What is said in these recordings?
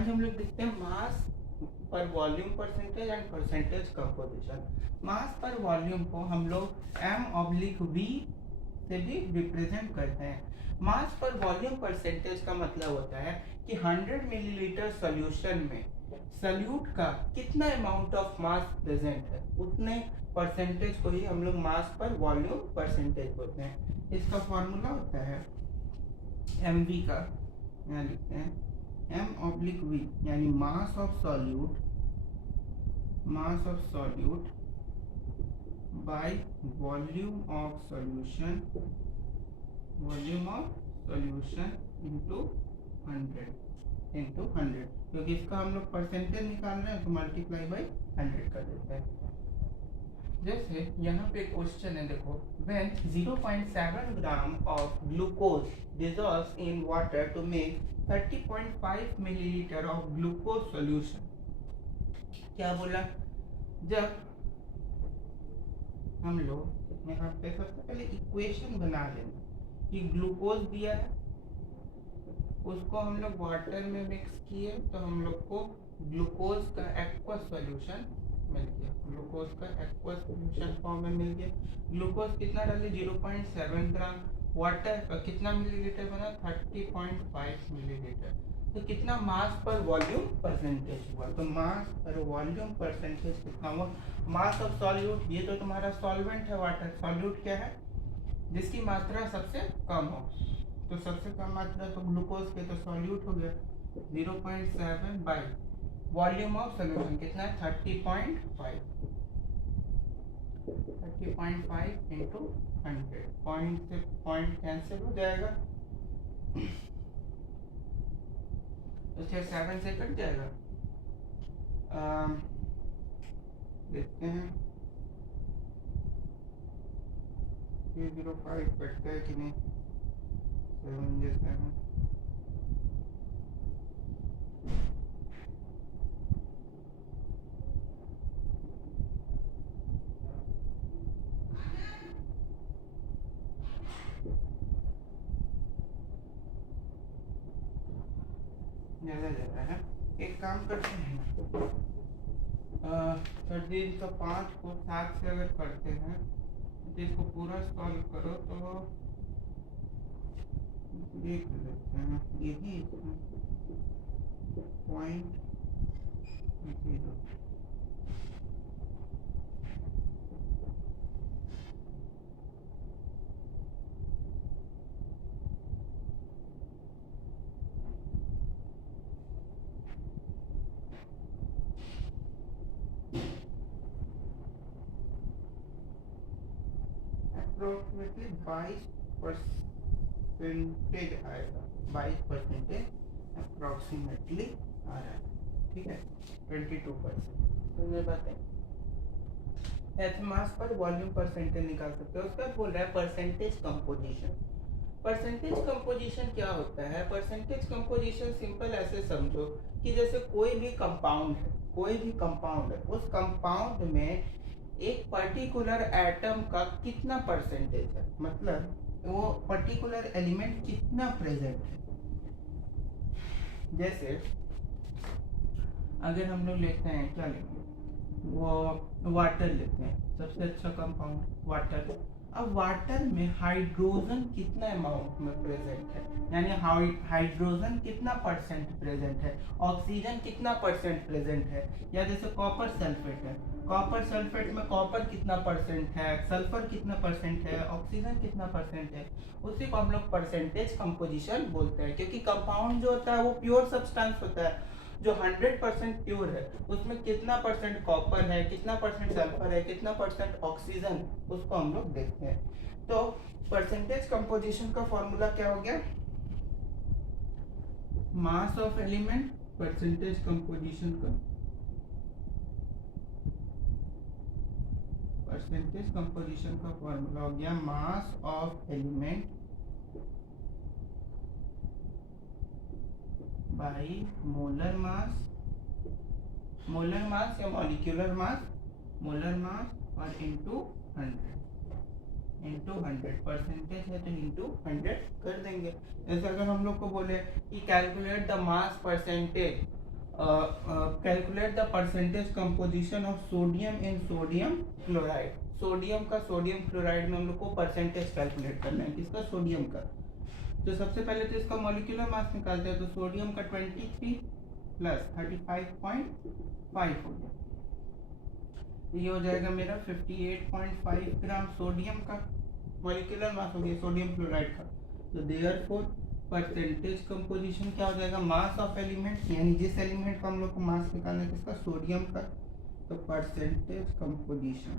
आज हम लोग देखते हैं mass per volume percentage and percentage composition. Mass per volume को हम लोग m/v से भी रिप्रेजेंट करते हैं। मास पर वॉल्यूम परसेंटेज का मतलब होता है कि 100 मिलीलीटर सॉल्यूशन में सॉल्यूट का कितना अमाउंट ऑफ मास प्रेजेंट है, उतने परसेंटेज को ही हम लोग मास पर वॉल्यूम परसेंटेज बोलते हैं। इसका फॉर्मूला होता है mv का, यहाँ लिखते हैं m/v यानी mass of solute by volume of solution into 100 क्योंकि इसका हम लोग परसेंटेज निकाल रहे हैं तो मल्टीप्लाई बाय 100 कर देते हैं। जैसे यहाँ पे क्वेश्चन है, देखो, when 0.7 gram of glucose dissolves in water to make 30.5 millilitre of glucose solution. क्या बोला, जब हम लोग यहाँ पे सबसे पहले इक्वेशन बना लेना कि ग्लूकोज दिया है, उसको हम लोग वाटर में मिक्स किए तो हम लोग को ग्लूकोज का एक्वस सॉल्यूशन मिल गया। ग्लूकोज का एक्वस सॉल्यूशन फॉर्म में मिल गया। ग्लूकोज कितना डाले, 0.7 ग्राम। वाटर का कितना मिलीलीटर बना, 30.5 मिलीलीटर। तो कितना मास पर वॉल्यूम परसेंटेज हुआ, तो मास पर वॉल्यूम परसेंटेज कितना हुआ। मास ऑफ सॉल्यूट, ये तो तुम्हारा सॉल्वेंट है वाटर। सॉल्यूट क्या है, जिसकी मात्रा सबसे कम हो, तो सबसे कम मात्रा तो ग्लूकोज के, तो सॉल्यूट हो गया 0.7 बाई वॉल्यूम ऑफ सॉल्यूशन कितना है, 30.5 इंटू 100। पॉइंट से पॉइंट कैंसिल हो जाएगा, तो 7 से कट जाएगा। देखते हैं 305 कटता है कि नहीं। 7 ज़्यादा ज़्यादा है। एक काम करते हैं, 305 को 7 से अगर करते हैं तो इसको पूरा सॉल्व करो तो देख लेते हैं, यही पॉइंट 0। अप्रोक्सीमेटली 22% आएगा, 22% अप्रोक्सीमेटली आ रहा है, ठीक है। 22% तो ये बातें ऐसे मास पर वॉल्यूम परसेंटेज निकाल सकते हो। उसका बोल रहा है परसेंटेज कंपोजिशन। परसेंटेज कंपोजिशन क्या होता है, परसेंटेज कंपोजिशन सिंपल ऐसे समझो कि जैसे कोई भी कंपाउंड है, उस कंपाउंड में एक पर्टिकुलर एटम का कितना परसेंटेज है, मतलब वो पर्टिकुलर एलिमेंट कितना प्रेजेंट है। जैसे अगर हम लोग लेते हैं, क्या लेंगे, वो वाटर लेते हैं, सबसे अच्छा कंपाउंड वाटर। अब वाटर में हाइड्रोजन कितना अमाउंट में प्रेजेंट है, यानी हाइड्रोजन कितना परसेंट प्रेजेंट है, ऑक्सीजन कितना परसेंट प्रेजेंट है। या जैसे कॉपर सल्फेट है, कॉपर सल्फेट में कॉपर कितना परसेंट है, सल्फर कितना परसेंट है, ऑक्सीजन कितना परसेंट है, उसी को हम लोग परसेंटेज कंपोजिशन बोलते हैं। क्योंकि कंपाउंड जो होता है वो प्योर सब्सटेंस होता है, जो 100% प्योर है, उसमें कितना परसेंट कॉपर है, कितना परसेंट सल्फर है, कितना परसेंट ऑक्सीजन, उसको हम लोग देखते हैं। तो परसेंटेज कंपोजिशन का फॉर्मूला क्या हो गया, mass of element percentage composition का, परसेंटेज कंपोजिशन का फॉर्मूला हो गया mass of element by molar mass या मॉलिक्यूलर मास, मोलर मास और इनटू 100 परसेंटेज है तो इनटू 100 कर देंगे। जैसे अगर हम लोग को बोले कि calculate the mass percentage calculate the percentage composition of sodium in sodium chloride. Sodium chloride में हम लोग को परसेंटेज कैलकुलेट करना है, किसका, सोडियम का। तो सबसे पहले तो इसका मॉलिक्यूलर मास निकालते हैं, तो सोडियम का 23 प्लस 35.5 हो गया, ये हो जाएगा मेरा 58.5 ग्राम सोडियम का मॉलिक्यूलर मास हो गया सोडियम क्लोराइड का। तो देयरफॉर परसेंटेज कंपोजिशन क्या हो जाएगा, मास ऑफ एलिमेंट, यानी जिस एलिमेंट का हम लोग को मास निकालना है किसका, सोडियम का, तो परसेंटेज कंपोजिशन,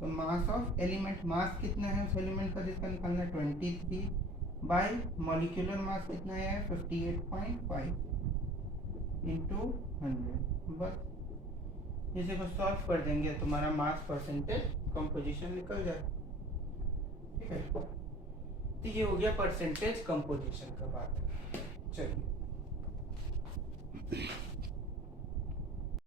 तो मास ऑफ एलिमेंट, मास कितना है उस एलिमेंट का जिसका निकालना है 23 बाय मॉलिक्यूलर मास कितना है 58.5 इंटू 100। बस इसे को सॉल्व कर देंगे, तुम्हारा मास परसेंटेज कंपोजिशन निकल जाए। ठीक है, तो ये हो गया परसेंटेज कंपोजिशन का बात। चलिए